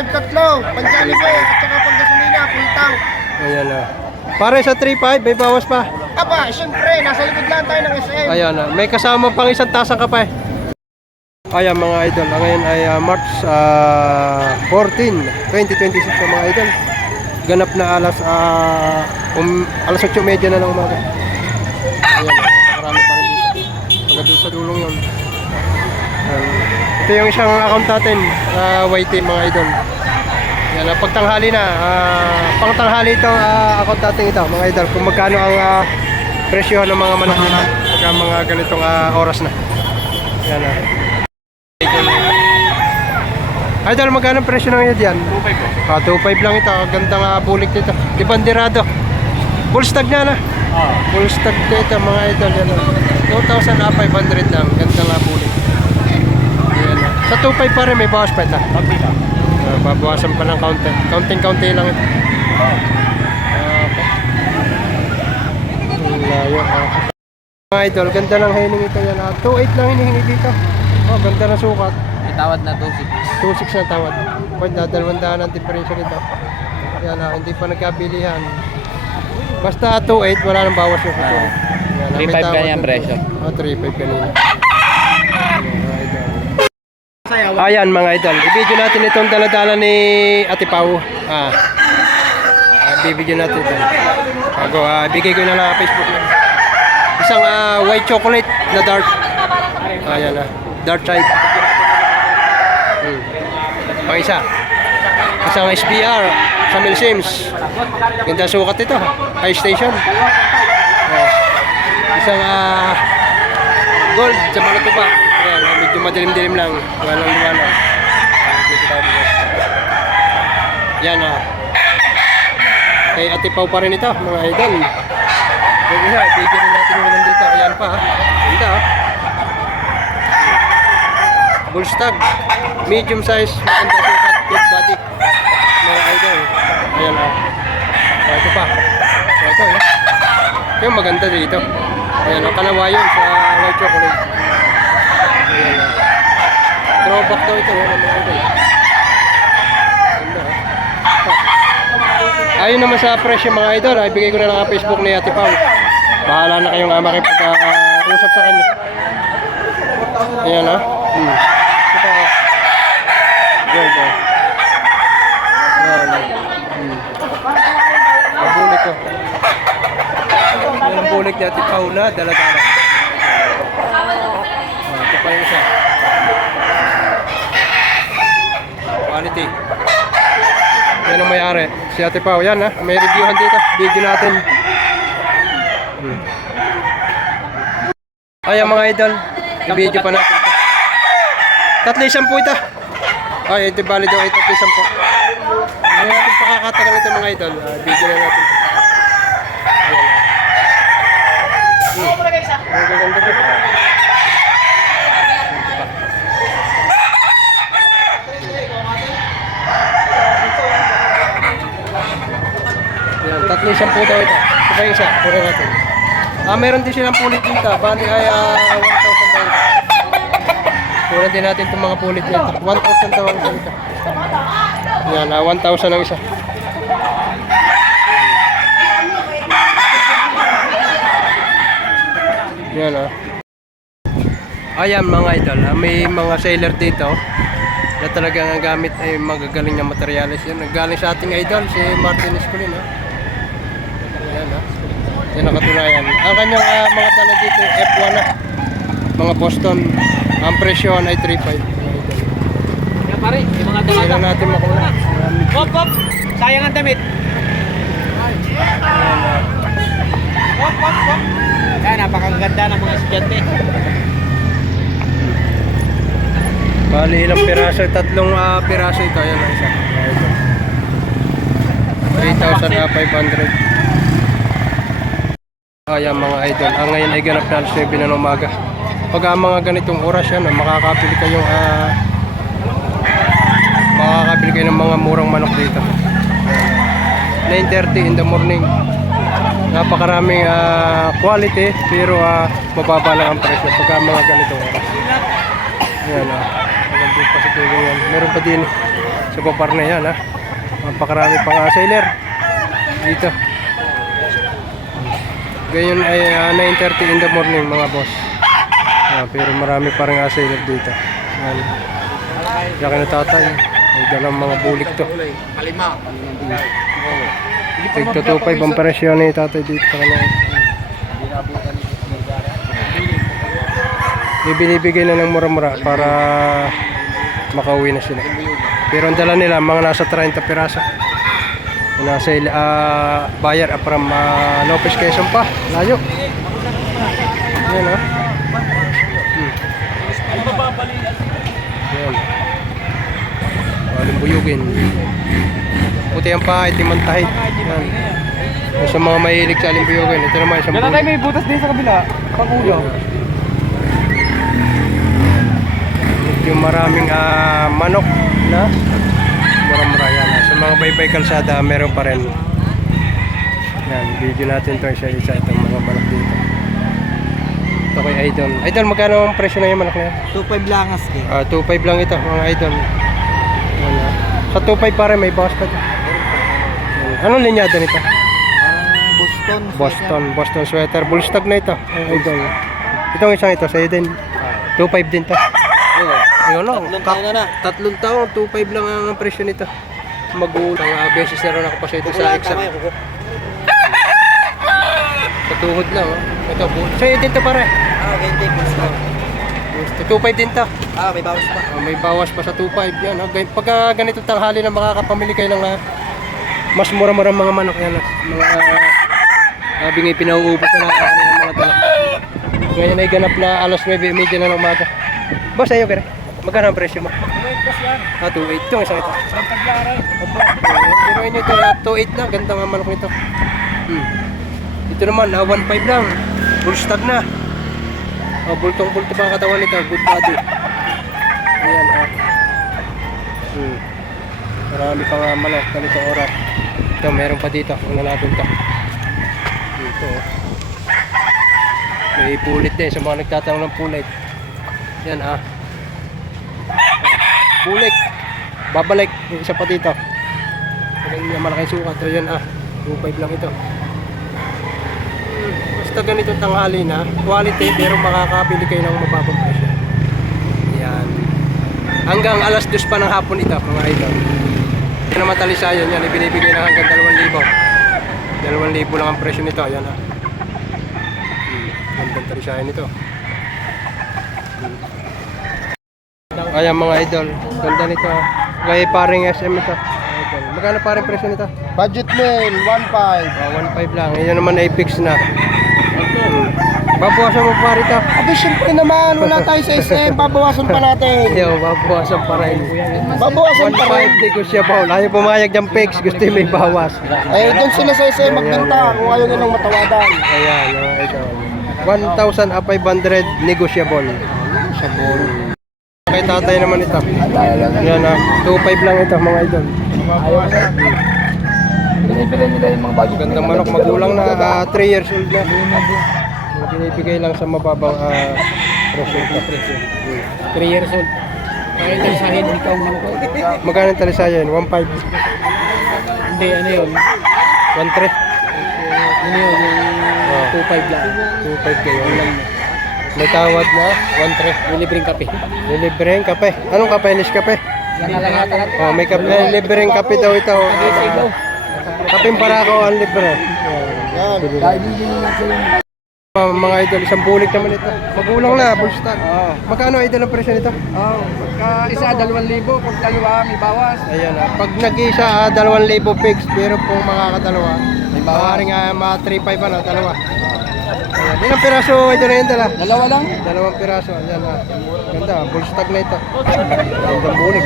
3.5 tatlo. Panjanibe at saka panggasolina, full tank. Ayan na. Pare sa 3.5, may bawas pa. Aba, syempre, nasa likod lang tayo ng SM. Ayan na. May kasama pang isang tasang kape. Ayan mga idol. Ngayon ay March 14, 2026 mga idol. Ganap na alas 8:30 na ng umaga. Ayan na. Napakarami pa rin dito. Pagka doon sa dulong yun. Ito yung isang account natin YT mga idol. Yan, pagtanghali na pangtanghali itong account natin ito mga idol, kung magkano ang presyo ng mga manok nila pagka mga ganitong oras na. Yan idol, magkano ang presyo ng yan? 2.5 2.5 lang ito, gandang bulik nito, di bandirado, full stag na na. Full stag dito mga idol. Yan 2,500 lang, gandang bulik. Sa 2.5 pa rin may bawas pa ito. Babawasan pa ng kaunting lang ito. Layo. Mga idol, ganda ng hiningi ito yan. 2.8 lang hinihingi dito. Ganda ng sukat. May tawad na 2.6. 2.6 na tawad. Pwede na 200 ang differential nito. Yan hindi pa nagkabilihan. Basta 2.8 wala nang bawas yung futuro. 3.5 ganyan presyo. 3.5 kanina. Ayan mga idol, i-video natin itong daladala ni Ate Pau. Bibigyan natin ito. Bago, ibigay ko na lang sa Facebook. Isang white chocolate na dark. Ayan na, dark side. Pang isa. Isang SBR sa Milsims. Ganda sukat ito. High station. Isang gold sa Malatupa. Ayan, medyo madilim-dilim lang. Walang liwanag. Yan kay Ate Pau pa rin ito mga idol. Yung isa, video rin natin yung nandito. Ayan pa ganda bull stag, medium size, maganda sukat, good body mga idol. Ayan ito pa. Ito yung maganda dito. Ayan kalawayon sa white chocolate. Throwback daw ito mga idol. Ayun naman sa presyo mga idol, ibigay ko na lang ang Facebook ni Ate Pau. Bahala na kayong makipag-usap sa kanya. Ayan ito gold ayan ang bulik ko. Ayan ang bulik ni Ate Pau na dala-dala. Ito pa yung isa. Quality. Yan ang may-ari, si Ate Pau. Yan may reviewhan dito, video natin. Ayan mga idol, i-video pa natin. 3.10 ito. Ay, ito bali daw ay 3.10. Hindi natin pakakatagal ito mga idol. Video na natin. Ayan, 3.10 daw ito. Ito pa yung isa, pura natin. Meron din silang pulit dito. Bali ay 1,000 daw ito. Pura din natin itong mga pulit nito. 1,000 daw ang isa ito. Ayan, 1,000 ang isa. Ayan Ayan mga idol, may mga seller dito na talagang ang gamit ay magagaling na materyales. Yan, nagaling sa ating idol, si Martin Escolin. Ayan yan nakatunayan. Ang kanyang mga dala dito F1 mga Boston. Ang presyo ay 3.5. Yan pare, yung mga dala. Kailan natin makuha. Hop! Sayang ang damit. Hop! Yan, napakaganda ng mga estudyante. Bali ilang piraso? 3 piraso ito. Ayan ang isa. 3,500. Ayan mga idol. Ngayon ay ganap na alas 9 na ng umaga. Pag mga ganitong oras yan, makakabili kayo ng mga murang manok dito. 9:30 in the morning. Napakaraming quality pero mababa lang ang presyo pag mga ganitong oras. Ayan magandang pa sa tulong yan. Meron pa din sa Sa Gopar na yan ha. Napakarami pang seller dito. Ngayon ay 9:30 in the morning mga boss. Pero marami pa rin seller dito. Yan. Laki na tatay. May dalang mga bulik to. Tigto 2.5 ang presyo ni tatay dito sa kanila. Ibinibigay na ng mura-mura para makauwi na sila. Pero ang dala nila mga nasa 30 piraso. Nasa buyer from Lopez Quezon pa. Layo. Yan ha. Yan. Walang buyugin. Puti ang pa, itim ang tahid. Yan. Sa mga mahilig sa alimbuyugin. Ito naman isang Tayo may butas din sa kabila. Pang-ulo. Yung maraming manok na mura-mura yan. Sa mga baybay kalsada meron pa rin. Yan, video natin to isa-isa itong mga manok dito. Ito kay Idol. Idol, magkano ang presyo na yung manok na yan? 2.5 lang as eh. 2.5 lang ito mga Idol. Yan, sa 2.5 pare may bawas pa ito. Anong linyada nito? Parang Boston sweater. Bullstag na ito mga Idol. Itong isang ito sa'yo din. 2.5 din to. Ayun lang, 3 taon na. 3 taon, 2.5 lang ang presyo nito. Magulang, beses na rin ako pa sa ito sa exam. Sa tuhod lang, oh. Ito, sa'yo din to pare. 2.5 din to. May bawas pa. May bawas pa sa 2.5 yan. Pagka ganito tanghali na makakapamili kayo ng mas mura-mura mga manok yan. Mga bingay pinauubos na natin ng mga dala. Ngayon ay ganap na alas 9:30 na ng umaga. Boss, ayo kere. Magkano ang presyo mo? 2.8 2.8. Ito, isang ito. Pero inyo ito, 2.8 na. Ganda nga manok nito. Ito naman, 1.5 lang. Bullstag na. Bultong-bulto pa ang katawan nito. Good body. Ayan, marami pang manok ganito oras. Ito, meron pa dito. Una natin ito. Dito, may pulit din sa mga nagtatanong ng pulit. Yan bulik. Babalik. Yung isa pa dito. Yung malaking sukat. So yan 2.5 lang ito. Basta ganito tanghali na. Quality pero makakabili kayo ng mababang presyo. Yan. Hanggang alas 2 pa ng hapon ito mga idol. Yan naman talisayan yan. Ibinibigay na hanggang 2,000. 2,000 lang ang presyo nito. Yan gandang talisayan nito. Ayan mga idol, ganda nito. Gaya paring SM ito. Magkano paring presyo nito? Budget mail, 1.5. 1.5 lang. Yan naman ay fix na. Babawasan mo pa rito. Aba, syempre naman, wala tayo sa SM, babawasan pa natin. Yo, babawasan pa rin. Babawasan pa rin. 1.5 negotiable. Ayaw pumayag ng fix, gusto yung may bawas. Doon sila sa SM magbenta kung ayaw nilang matawadan. Ayan, mga idol. 1,500 negotiable. Kay tatay naman ito. Yan 2.5 lang ito mga idol. Binibili nila yung mga bagay. Gandang manok, magulang na 3 years old na. Binibigay lang sa mababang presyo. 3 years old. Kaya talisahin, ikaw manok. Magkano ang talisayan? 1.5? Hindi, ano yun? 1.3? Ano yun? Yung 2.5 lang. 2.5 kayo. May tawad na 1.3. Libreng kape. Libreng kape. Anong kape? Nescafe? Yan na lang yata. May kape. Libreng kape daw ito. Kapeng Barako ang libre. Mga idol, isang bulik naman ito. Magulang na, bullstag. Magkano idol ang presyo nito? Isa, 2,000. Pag dalawa, may bawas. Ayan pag nag-isa 2,000 fix, pero kung makakadalawa, may maaaring mga 3,500 dalawa. Ayan, ilang piraso ito na yun dala? Dalawa lang? 2 piraso, ayan ganda, bullstag na ito. Gandang bulik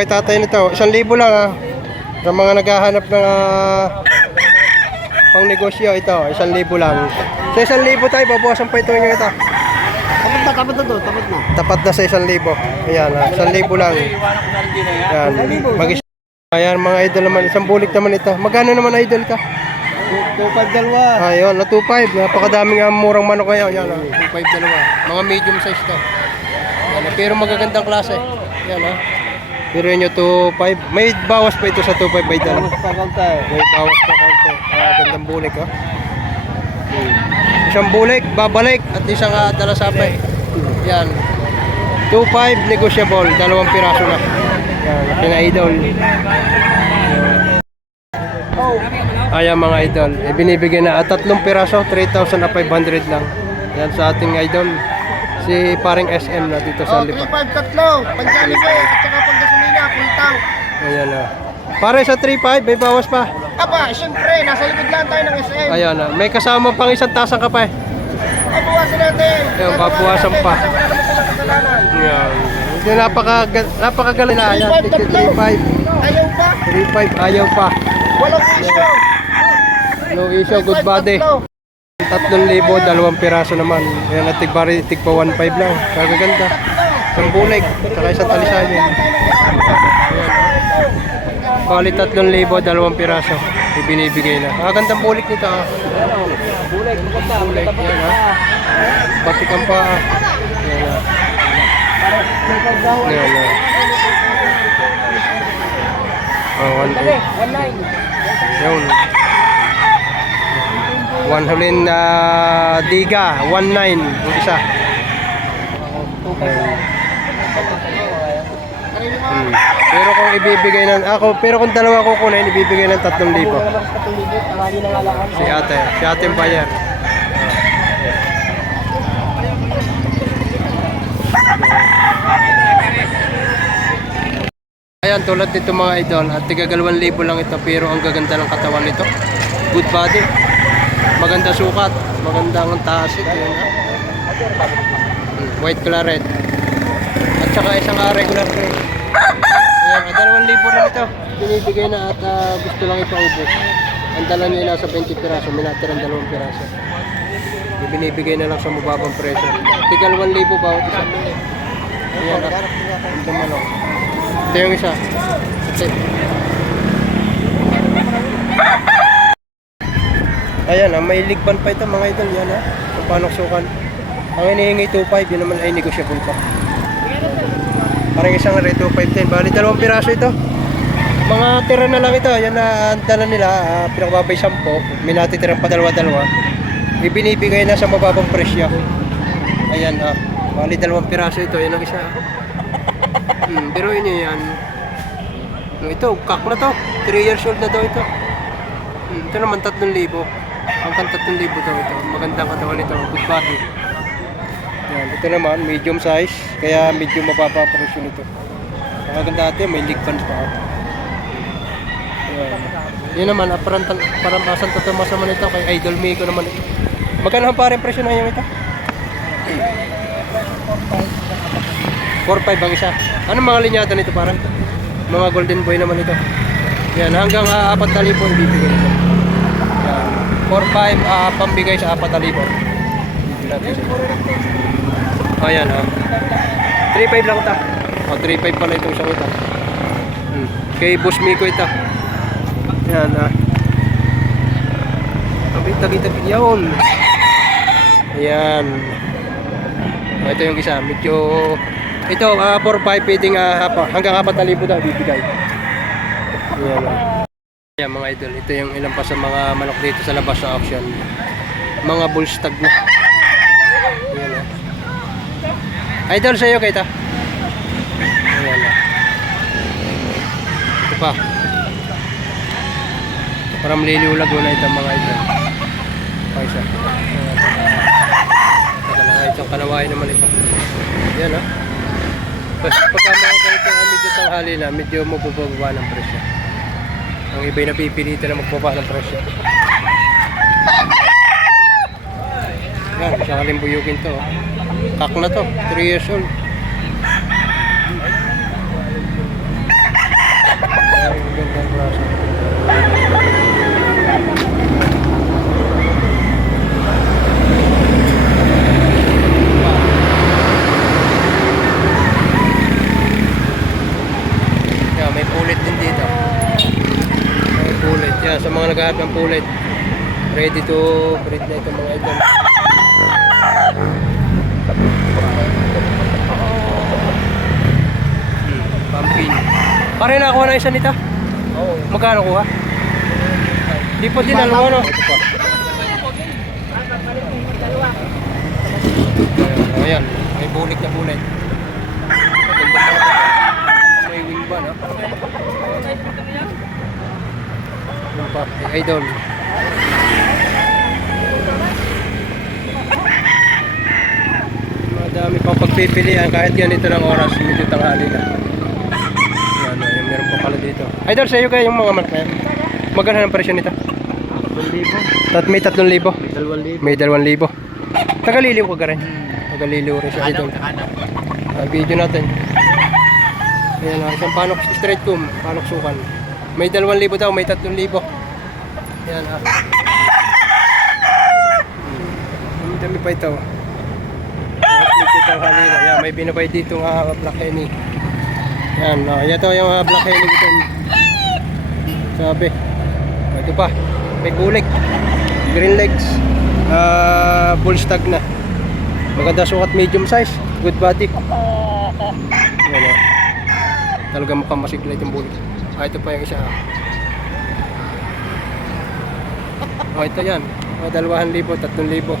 Kay tatay nito, 1,000 lang sa mga naghahanap ng pang negosyo ito, 1,000 lang. Sa 1,000 tayo, babawasan pa ito nyo ito. Tapat na to, tapat na. Tapat na sa 1,000. Ayan, 1,000 lang. Ayan, ayan mga idol naman, isang bulik naman ito. Magkano naman idol ka? 2.5 dalawa. Ayun, 2.5. Napakadaming murang manok ngayon. Yan, 2.5 dalawa. Mga medium size to. Yan Yan, pero magagandang klase. Yan ha. Pero yun yung 2.5. May bawas pa ito sa 2.5 by Dan. May bawas pa konti. Gandang bulik ha. Isang bulik, babalik at isang dalasapay. Yan. 2.5 negotiable, 2 piraso na. Yan, kina-idol. Ayan mga idol, binibigyan na at 3 piraso, 3,500 lang. Yan sa ating idol, si paring SM na dito sa Lipa. 3.5 tatlo. Panjalibe at saka panggasolina, full tank. Ayan na. Pare sa 3.5, may bawas pa. Aba, syempre, nasa likod lang tayo ng SM. Ayan na, may kasama pang isang tasang kape. Babawasan natin. Ayun, babawasan pa. Wala naman silang kasalanan. Yan. Yung napakagaling na. Ayan, 3.5. Ayaw pa. 3.5, ayaw pa. Walang issue. No issue, good body. 3,000, 2 piraso naman. Ayan, at tigpa 1.5 lang. Kagaganda. Isang bulig, saka isang talisayo. Bali 3,000, 2 piraso. Ibinibigay na. Gandang bulik nito. Bulig, bulig. Yan ha. Batikang pa. Yan ha. Yan ha. Oh, 1.9. Yun. 1 hulin diga, 1.9 yung isa. Pero kung ibibigay ng pero kung dalawa ko kunin, ibibigay ng 3,000. Si ate yung bayar. Ayan, tulad nito mga idol, at tiga 2,000 lang ito, pero ang gaganda ng katawan nito. Good body. Maganda sukat, magandang taas ito. White claret. At saka isang regular grade. Ayan, 2,000 rin ito. Binibigay na at gusto lang ito ubos. Ang dala niya nasa 20 piraso, minatirang 2 piraso. Binibigay na lang sa mababang presyo. Tiga 2,000 bawat isa. Ayan, ang dumanong. Ito yung isa. Ito. Ayan, may ligban pa ito mga idol. Yan ha. Kung paano sukan. Ang hinihingi 2.5, yun naman ay negotiable pa. Parang isang red 2.510. Bali 2 piraso ito. Mga tira na lang ito. Yan na ang dala nila. Pinakababay 10. May natitirang pa 2. Ibinibigay na sa mababang presyo. Ayan ha. Bali 2 piraso ito. Yan ang isa. Pero yun yan. Ito, kak na to. 3 years old na daw ito. Ito naman 3,000. Hanggang 3,000 daw ito. Magandang katawan ito. Good body. Yan. Ito naman, medium size. Kaya medyo mababa presyo nito. Maganda natin, may leg fans pa. Yan. Yun naman, parampasan Tomas naman ito. Kay Idol Migo naman ito. Magkano ang parang presyo na yung ito? 4.5 ang isa. Anong mga linyata nito parang? Mga golden boy naman ito. Yan, hanggang 4,000 ibibigay ito. Yan. 4.5 pambigay sa 4,000. Ayan ha. 3.5 lang ito. 3.5 pala itong isang ito. Kay Boss Miko ito. Yan ha. Tagitag yun. Ayan. Ito yung isa. Medyo ito, 4.5 pwedeng hanggang 4,000 daw bibigay. Ayan. Ayan mga idol, ito yung ilan pa sa mga manok dito sa labas sa auction. Mga bull stag na. Ayan. Idol sa'yo kita. Ayan. Ito pa. Parang maliliulag muna ito mga idol. Paisa. Itong kanawain naman ito. Ayan ha. Pagka mga ganito ang medyo tanghali na, medyo mabubaba ng presyo. Ang iba'y napipilitan na magbaba ng presyo. Yan, sakaling buyugin to. Kak na to, 3 years old. Ay, gandang klase. May pulit din dito. May pulit. Yan, sa mga naghahanap ng pulit. Ready to breed na ito mga idol. Pare nakuha na isa nito? Oo. Magkano kuha? Di po din alam ano. Ito po. Ayan, may bulik na bulik. May wing ba, no? Yung pa, idol. Madami pang pagpipilian kahit ganito ng oras, medyo tanghali na. Ayan, ayan, meron pa pala dito. Idol, sa'yo kayo yung mga manok na yan. Magkano ang presyo nito? 1,000. May 3,000. 2,000. May 2,000. Tagaliliw ka rin. Tagaliliw rin siya idol. Video natin. Ayan, isang panok straight comb, panok sukan. May 2,000 daw, may 3,000. Ayan ha. Ang dami pa ito. Ayan, may binabay dito nga Black Henny. Ayan, ito yung Black Henny dito. Sabi. Ito pa, may bulik. Green legs. Full stag na. Maganda sukat, medium size. Good body. Ayan, talaga mukhang masigla itong bulik. Ito pa yung isa. Ito yan. 2,000, 3,000.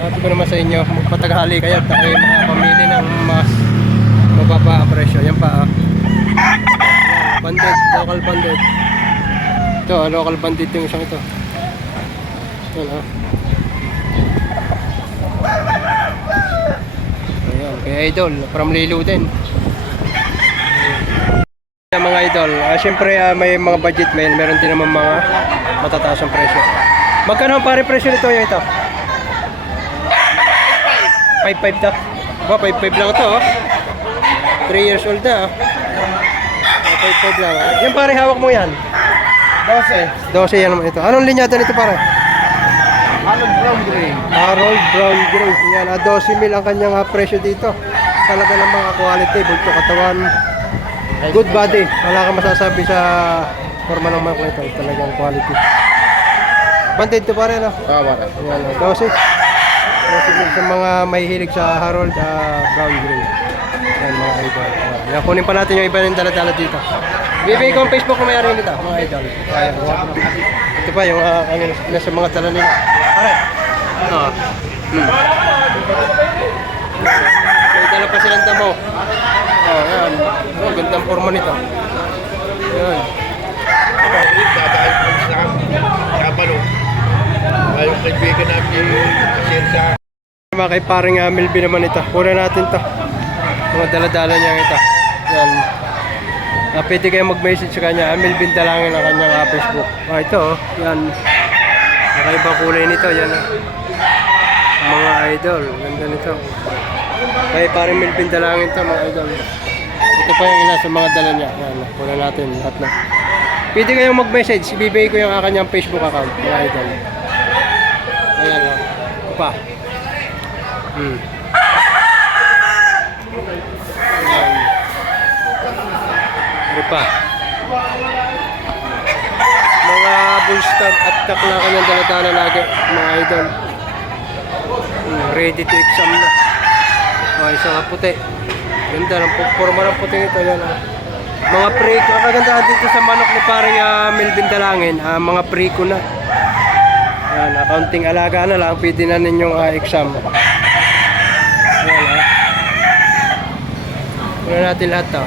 Sabi ko naman sa inyo, magpataghali kayo at kayo makapamili ng mas mababa ang presyo. Yan pa. Banded, local banded. Ito, local banded yung isang ito. Ayan ha. Ayan, kay idol, from Lilo din. Mga idol, syempre may mga budget mail, meron din naman mga matataas ang presyo. Magkano ang pare presyo nito yung ito? 5,500 daw. Ba, 5,500 lang ito oh. 3 years old na 5,500 lang. Yan pare, hawak mo yan. 12 yan naman ito. Anong linyada nito pare? Harold Brown Gray. Harold Brown Gray. Yan, 12,000 ang kanyang presyo dito. Talaga ng mga quality, bulto katawan, good body. Wala kang masasabi sa forma ng manok nito. Talagang quality. Banded to pare no? Wala. Yan, 12. Sa mga mahihilig sa Harold Brown Gray. Yan mga idol. Yan, kunin pa natin yung iba ng dala-dala dito. Bibigay ko ang Facebook kung mayroon nito mga idol. Ayan, ito pa yung nasa mga dala nila. Pare. May dala pa silang damo. Yan. Gandang forma nito. Yan. Ayaw kaibigan namin share sa Mga kay paring Melvin naman ito. Kunin natin to. Mga dala-dala niya ito. Yan. Pwede kayo mag-message sa kanya. Melvin Dalangin ang kanyang Facebook. Ito oh. Yan. Nakaibang kulay nito. Yan. Mga idol. Ganda nito. Kay paring Melvin Dalangin to mga idol. Ito pa yung ilan sa mga dala niya. Yan. Kunin natin lahat na. Pwede kayong mag-message. Ibibigay ko yung kanyang Facebook account. Mga idol. Ayan o. Ito pa. Ayan. Ito pa. Mga bullstag at kak na kanyang daladala lagi. Mga idol. Ready to exam na. Isang puti. Ganda ng forma ng puti ito. Yan o. Mga pre-ko. Ang kagandahan dito sa manok ni paring Melvin Dalangin. Mga pre-ko na. Yan, accounting alaga na lang, pwede na ninyong exam. Ayan ha. Puna natin lahat to.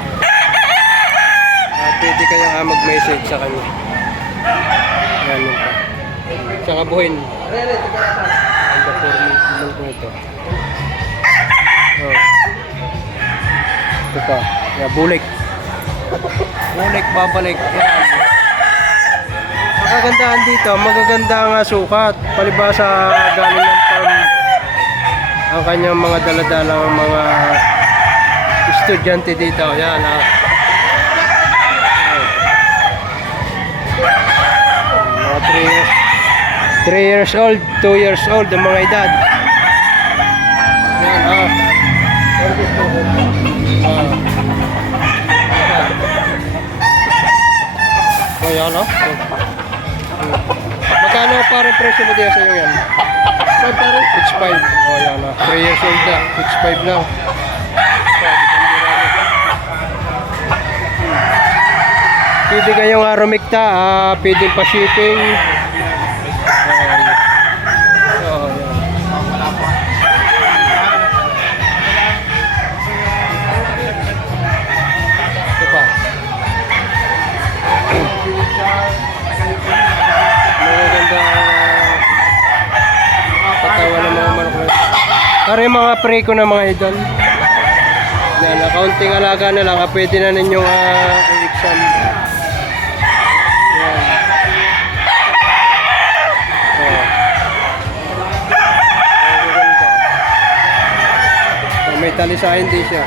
Pwede kayo mag-message sa kanya. Ayan yun pa. Saka buhin. Ang form ko ito. Oh. Ito pa. Yan, bulik. Bulik, babalik. Yan. Ang kagandahan dito, magaganda nga sukat. Palibasa galing ng farm ang kanyang mga daladalang mga estudyante dito. Yan ha. Mga 3 years old, 2 years old ang mga edad. Yan ha. O yan ha. Magkano parang presyo mo diyan sa iyo yan? 6.5. Oh yan na. 3 years old na. 6.5 lang. pwede kayong rumikta, pwede pa shipping. Ayan. So, ayan. Ito pa. Magaganda katawan ng mga manok na. Para yung mga pre ko na mga idol. Yan, kaunting alaga na lang, pwede na ninyong i-exam. Yan. Magaganda. May talisahin din siya.